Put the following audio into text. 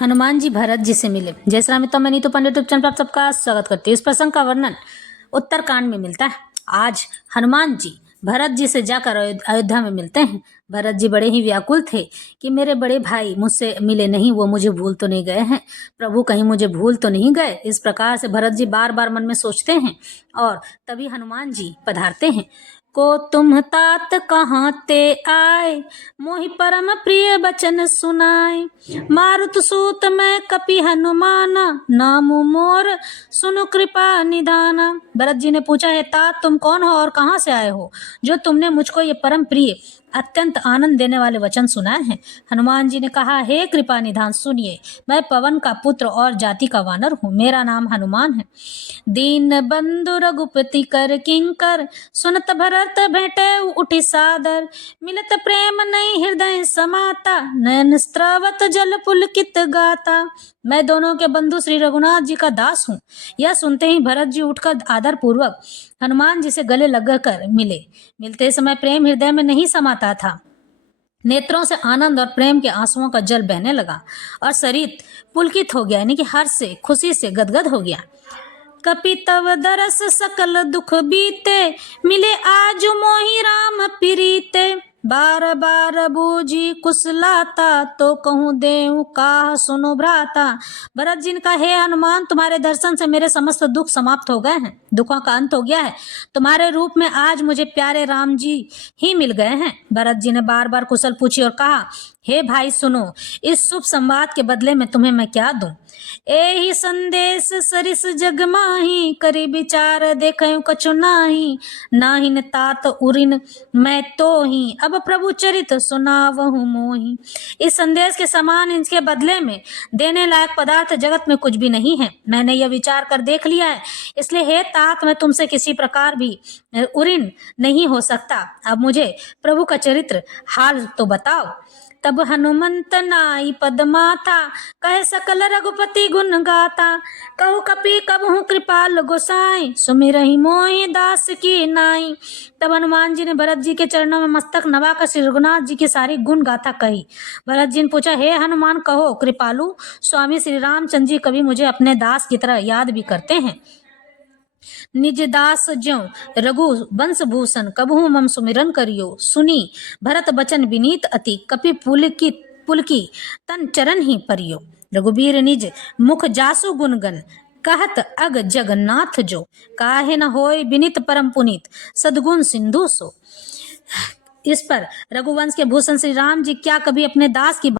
हनुमान जी भरत जी से मिले। जय श्री राम मित्रों, मैं नीतू पंडित यूट्यूब चैनल पर आप सबका स्वागत करती हूँ। इस प्रसंग का वर्णन उत्तरकांड में मिलता है। आज हनुमान जी भरत जी से जाकर अयोध्या में मिलते हैं। भरत जी बड़े ही व्याकुल थे कि मेरे बड़े भाई मुझसे मिले नहीं, वो मुझे भूल तो नहीं गए हैं, प्रभु कहीं मुझे भूल तो नहीं गए। इस प्रकार से भरत जी बार बार मन में सोचते हैं और तभी हनुमान जी पधारते हैं। को तुम तात कहाँ ते आए, मोहि परम प्रिय बचन सुनाए, मारुत सूत मैं कपि हनुमाना, नाम मोर सुनो कृपा निधाना। भरत जी ने पूछा, है तात तुम कौन हो और कहाँ से आए हो, जो तुमने मुझको ये परम प्रिय अत्यंत आनंद देने वाले वचन सुनाए हैं। हनुमान जी ने कहा, हे कृपा निधान सुनिए, मैं पवन का पुत्र और जाति का वानर हूँ, मेरा नाम हनुमान है। दीन बंधु रघुपति कर किंकर, सुनत भरत भेटे उठी सादर, मिलत प्रेम नहीं हृदय समाता, नयन स्त्रवत जल पुलकित गाता। मैं दोनों के बंधु श्री रघुनाथ जी का दास हूँ। यह सुनते ही भरत जी उठकर आदर पूर्वक हनुमान जी से गले लगकर मिले। मिलते समय प्रेम हृदय में नहीं समाता था, नेत्रों से आनंद और प्रेम के आंसुओं का जल बहने लगा और शरीर पुलकित हो गया, यानी कि हर्ष से खुशी से गदगद हो गया। कपि तव दरस सकल दुख बीते, मिले आज मोहि राम प्रीते, बार बार बूझी कुशलाता, तो कहूँ देहु काह सुनो भ्राता। भरत जी ने कहा, हे हनुमान, तुम्हारे दर्शन से मेरे समस्त दुख समाप्त हो गए हैं, दुखों का अंत हो गया है। तुम्हारे रूप में आज मुझे प्यारे राम जी ही मिल गए हैं। भरत जी ने बार बार कुशल पूछी और कहा, हे भाई सुनो, इस शुभ संवाद के बदले में तुम्हें मैं क्या दूं। एहि संदेश सरिस जग माही, करी विचार देखऊं कछु नाही, नाहिन तात उरिन मैं तो ही, अब प्रभु चरित सुनावहु मोही। इस संदेश के समान इसके बदले में देने लायक पदार्थ जगत में कुछ भी नहीं है। मैंने यह विचार कर देख लिया है, इसलिए हे तात मैं तुमसे किसी प्रकार भी उरिन नहीं हो सकता। अब मुझे प्रभु का चरित्र हाल तो बताओ। तब हनुमंत नाई पद माथा, कहे सकल रघुपति गुण गाता, कहु कपि कबहु कृपाल गोसाई, सुमिरहि मोहि दास की नाई। तब हनुमान जी ने भरत जी के चरणों में मस्तक नवाकर श्री रघुनाथ जी की सारी गुण गाथा कही। भरत जी ने पूछा, हे हनुमान कहो, कृपालु स्वामी श्री रामचंद्र जी कभी मुझे अपने दास की तरह याद भी करते हैं। निज दास ज्यों रघु वंश भूषण, कबहू मम सुमिरन करियो, सुनी भरत बचन विनीत अति, कपि पुलकी तन चरण ही परियो। रघुबीर निज मुख जासु गुणगन, कहत अग जगन्नाथ जो, काहे न होय विनीत परम पुनीत, सद्गुण सिंधु सो। इस पर रघुवंश के भूषण श्री राम जी क्या कभी अपने दास की